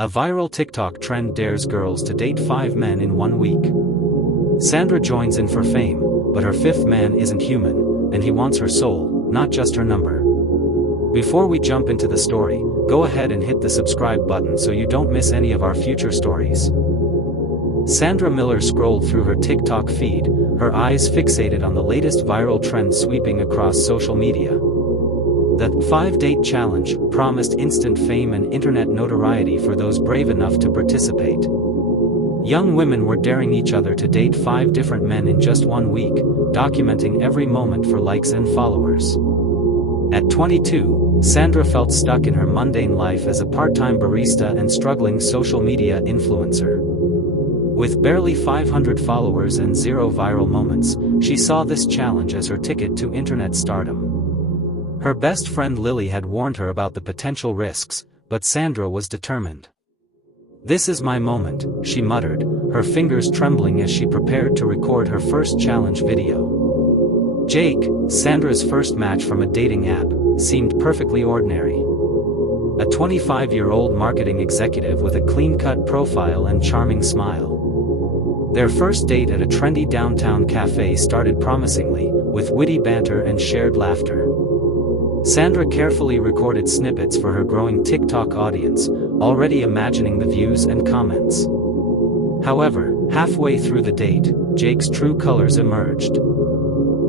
A viral TikTok trend dares girls to date 5 men in 1 week. Sandra joins in for fame, but her 5th man isn't human, and he wants her soul, not just her number. Before we jump into the story, go ahead and hit the subscribe button so you don't miss any of our future stories. Sandra Miller scrolled through her TikTok feed, her eyes fixated on the latest viral trend sweeping across social media. The 5-date challenge promised instant fame and internet notoriety for those brave enough to participate. Young women were daring each other to date 5 different men in just 1 week, documenting every moment for likes and followers. At 22, Sandra felt stuck in her mundane life as a part-time barista and struggling social media influencer. With barely 500 followers and 0 viral moments, she saw this challenge as her ticket to internet stardom. Her best friend Lily had warned her about the potential risks, but Sandra was determined. "This is my moment," she muttered, her fingers trembling as she prepared to record her first challenge video. Jake, Sandra's first match from a dating app, seemed perfectly ordinary. A 25-year-old marketing executive with a clean-cut profile and charming smile. Their first date at a trendy downtown cafe started promisingly, with witty banter and shared laughter. Sandra carefully recorded snippets for her growing TikTok audience, already imagining the views and comments. However, halfway through the date, Jake's true colors emerged.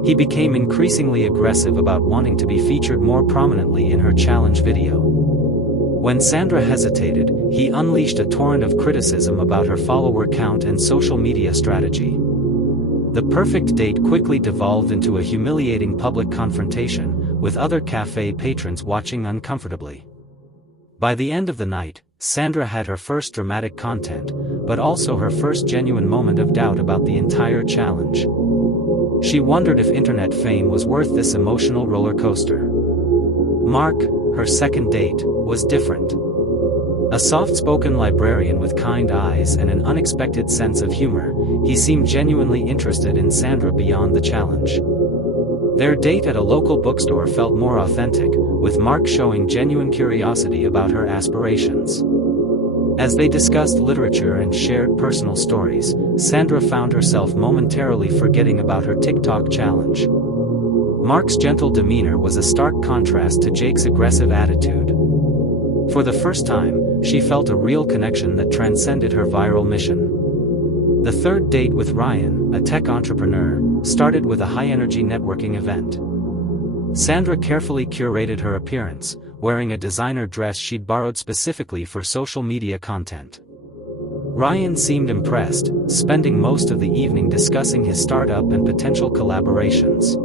He became increasingly aggressive about wanting to be featured more prominently in her challenge video. When Sandra hesitated, he unleashed a torrent of criticism about her follower count and social media strategy. The perfect date quickly devolved into a humiliating public confrontation, with other cafe patrons watching uncomfortably. By the end of the night, Sandra had her first dramatic content, but also her first genuine moment of doubt about the entire challenge. She wondered if internet fame was worth this emotional roller coaster. Mark, her second date, was different. A soft-spoken librarian with kind eyes and an unexpected sense of humor, he seemed genuinely interested in Sandra beyond the challenge. Their date at a local bookstore felt more authentic, with Mark showing genuine curiosity about her aspirations. As they discussed literature and shared personal stories, Sandra found herself momentarily forgetting about her TikTok challenge. Mark's gentle demeanor was a stark contrast to Jake's aggressive attitude. For the first time, she felt a real connection that transcended her viral mission. The third date with Ryan, a tech entrepreneur, started with a high-energy networking event. Sandra carefully curated her appearance, wearing a designer dress she'd borrowed specifically for social media content. Ryan seemed impressed, spending most of the evening discussing his startup and potential collaborations.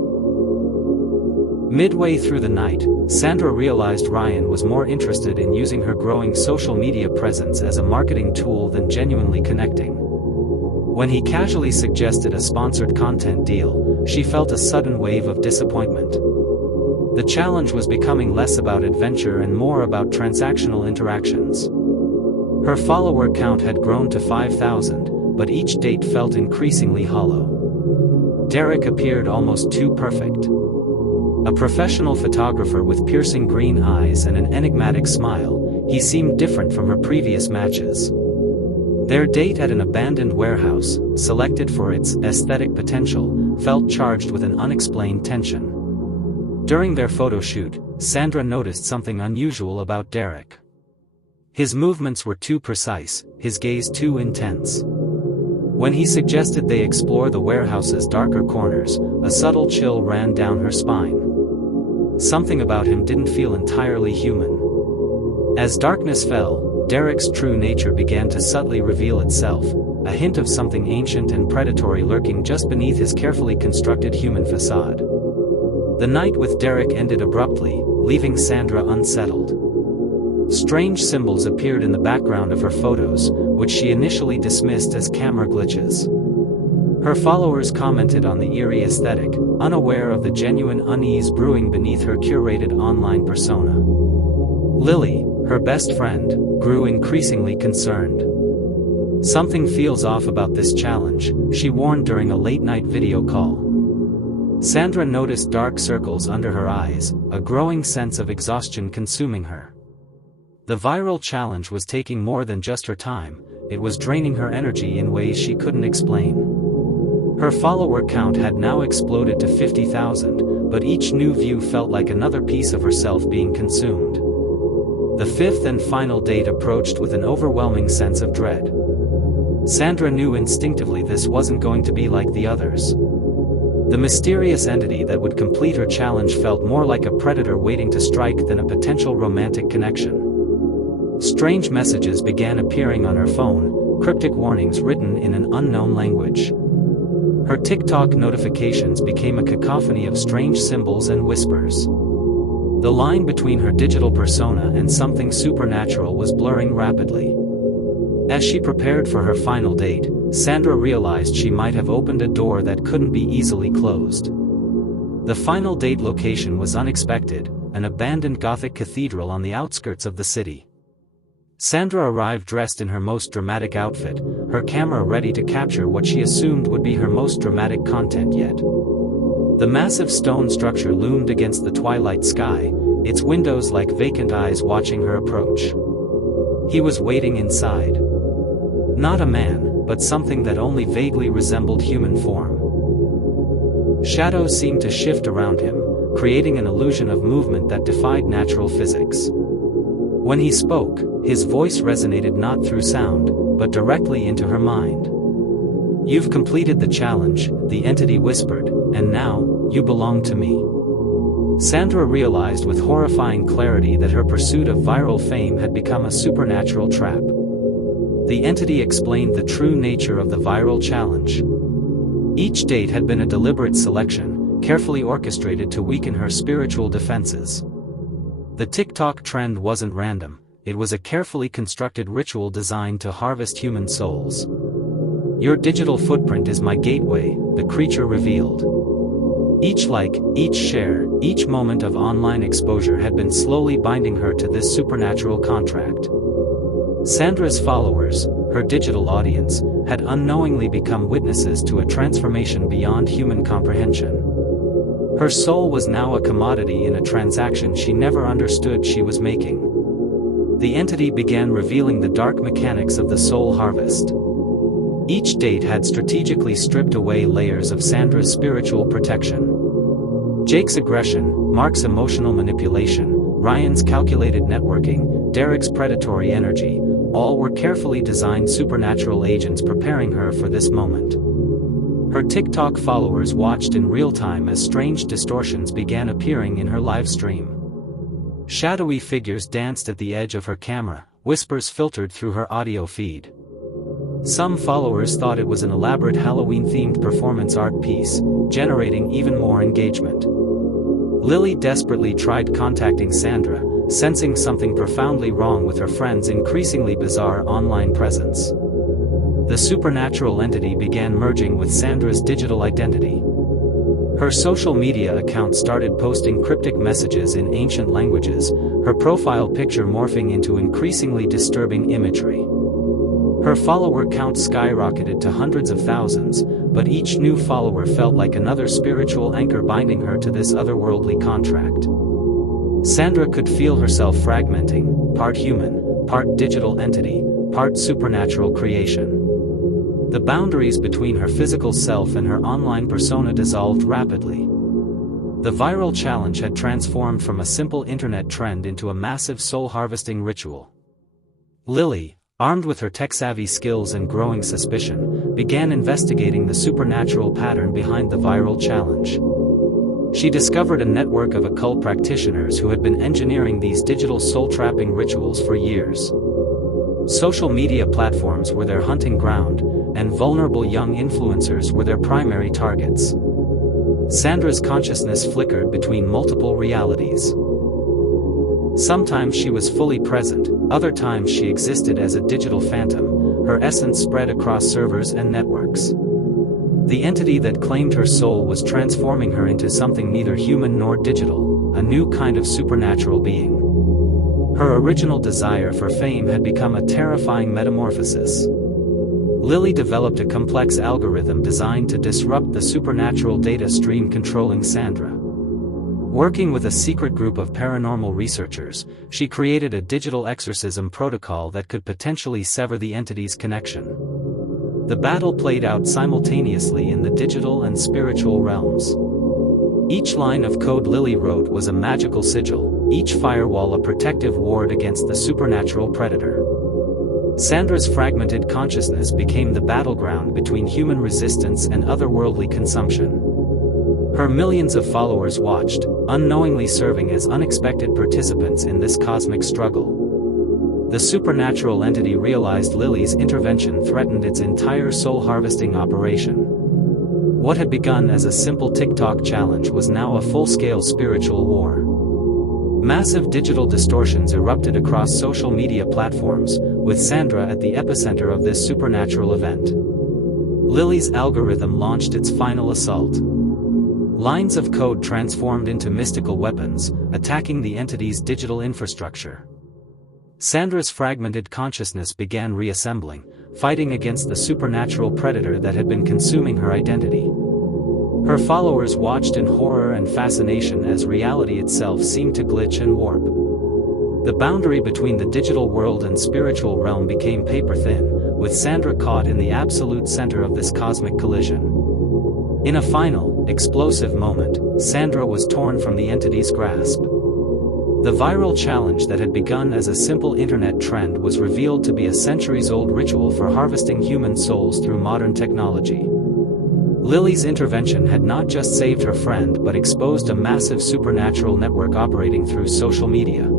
Midway through the night, Sandra realized Ryan was more interested in using her growing social media presence as a marketing tool than genuinely connecting. When he casually suggested a sponsored content deal, she felt a sudden wave of disappointment. The challenge was becoming less about adventure and more about transactional interactions. Her follower count had grown to 5,000, but each date felt increasingly hollow. Derek appeared almost too perfect. A professional photographer with piercing green eyes and an enigmatic smile, he seemed different from her previous matches. Their date at an abandoned warehouse, selected for its aesthetic potential, felt charged with an unexplained tension. During their photo shoot, Sandra noticed something unusual about Derek. His movements were too precise, his gaze too intense. When he suggested they explore the warehouse's darker corners, a subtle chill ran down her spine. Something about him didn't feel entirely human. As darkness fell, Derek's true nature began to subtly reveal itself, a hint of something ancient and predatory lurking just beneath his carefully constructed human facade. The night with Derek ended abruptly, leaving Sandra unsettled. Strange symbols appeared in the background of her photos, which she initially dismissed as camera glitches. Her followers commented on the eerie aesthetic, unaware of the genuine unease brewing beneath her curated online persona. Lily, her best friend, grew increasingly concerned. "Something feels off about this challenge," she warned during a late-night video call. Sandra noticed dark circles under her eyes, a growing sense of exhaustion consuming her. The viral challenge was taking more than just her time, it was draining her energy in ways she couldn't explain. Her follower count had now exploded to 50,000, but each new view felt like another piece of herself being consumed. The fifth and final date approached with an overwhelming sense of dread. Sandra knew instinctively this wasn't going to be like the others. The mysterious entity that would complete her challenge felt more like a predator waiting to strike than a potential romantic connection. Strange messages began appearing on her phone, cryptic warnings written in an unknown language. Her TikTok notifications became a cacophony of strange symbols and whispers. The line between her digital persona and something supernatural was blurring rapidly. As she prepared for her final date, Sandra realized she might have opened a door that couldn't be easily closed. The final date location was unexpected, an abandoned Gothic cathedral on the outskirts of the city. Sandra arrived dressed in her most dramatic outfit, her camera ready to capture what she assumed would be her most dramatic content yet. The massive stone structure loomed against the twilight sky, its windows like vacant eyes watching her approach. He was waiting inside. Not a man, but something that only vaguely resembled human form. Shadows seemed to shift around him, creating an illusion of movement that defied natural physics. When he spoke, his voice resonated not through sound, but directly into her mind. "You've completed the challenge," the entity whispered, "and now, you belong to me." Sandra realized with horrifying clarity that her pursuit of viral fame had become a supernatural trap. The entity explained the true nature of the viral challenge. Each date had been a deliberate selection, carefully orchestrated to weaken her spiritual defenses. The TikTok trend wasn't random, it was a carefully constructed ritual designed to harvest human souls. "Your digital footprint is my gateway," the creature revealed. Each like, each share, each moment of online exposure had been slowly binding her to this supernatural contract. Sandra's followers, her digital audience, had unknowingly become witnesses to a transformation beyond human comprehension. Her soul was now a commodity in a transaction she never understood she was making. The entity began revealing the dark mechanics of the soul harvest. Each date had strategically stripped away layers of Sandra's spiritual protection. Jake's aggression, Mark's emotional manipulation, Ryan's calculated networking, Derek's predatory energy, all were carefully designed supernatural agents preparing her for this moment. Her TikTok followers watched in real time as strange distortions began appearing in her live stream. Shadowy figures danced at the edge of her camera, whispers filtered through her audio feed. Some followers thought it was an elaborate Halloween-themed performance art piece, generating even more engagement. Lily desperately tried contacting Sandra, sensing something profoundly wrong with her friend's increasingly bizarre online presence. The supernatural entity began merging with Sandra's digital identity. Her social media account started posting cryptic messages in ancient languages, her profile picture morphing into increasingly disturbing imagery. Her follower count skyrocketed to hundreds of thousands, but each new follower felt like another spiritual anchor binding her to this otherworldly contract. Sandra could feel herself fragmenting, part human, part digital entity, part supernatural creation. The boundaries between her physical self and her online persona dissolved rapidly. The viral challenge had transformed from a simple internet trend into a massive soul-harvesting ritual. Lily, armed with her tech-savvy skills and growing suspicion, began investigating the supernatural pattern behind the viral challenge. She discovered a network of occult practitioners who had been engineering these digital soul-trapping rituals for years. Social media platforms were their hunting ground, and vulnerable young influencers were their primary targets. Sandra's consciousness flickered between multiple realities. Sometimes she was fully present, other times she existed as a digital phantom, her essence spread across servers and networks. The entity that claimed her soul was transforming her into something neither human nor digital, a new kind of supernatural being. Her original desire for fame had become a terrifying metamorphosis. Lily developed a complex algorithm designed to disrupt the supernatural data stream controlling Sandra. Working with a secret group of paranormal researchers, she created a digital exorcism protocol that could potentially sever the entity's connection. The battle played out simultaneously in the digital and spiritual realms. Each line of code Lily wrote was a magical sigil, each firewall a protective ward against the supernatural predator. Sandra's fragmented consciousness became the battleground between human resistance and otherworldly consumption. Her millions of followers watched, unknowingly serving as unexpected participants in this cosmic struggle. The supernatural entity realized Lily's intervention threatened its entire soul-harvesting operation. What had begun as a simple TikTok challenge was now a full-scale spiritual war. Massive digital distortions erupted across social media platforms, with Sandra at the epicenter of this supernatural event. Lily's algorithm launched its final assault. Lines of code transformed into mystical weapons, attacking the entity's digital infrastructure. Sandra's fragmented consciousness began reassembling, fighting against the supernatural predator that had been consuming her identity. Her followers watched in horror and fascination as reality itself seemed to glitch and warp. The boundary between the digital world and spiritual realm became paper-thin, with Sandra caught in the absolute center of this cosmic collision. In a final, explosive moment, Sandra was torn from the entity's grasp. The viral challenge that had begun as a simple internet trend was revealed to be a centuries-old ritual for harvesting human souls through modern technology. Lily's intervention had not just saved her friend but exposed a massive supernatural network operating through social media.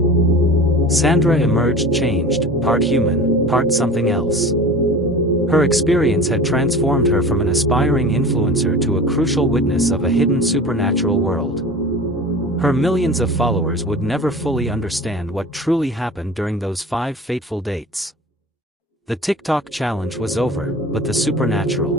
Sandra emerged changed, part human, part something else. Her experience had transformed her from an aspiring influencer to a crucial witness of a hidden supernatural world. Her millions of followers would never fully understand what truly happened during those 5 fateful dates. The TikTok challenge was over, but the supernatural,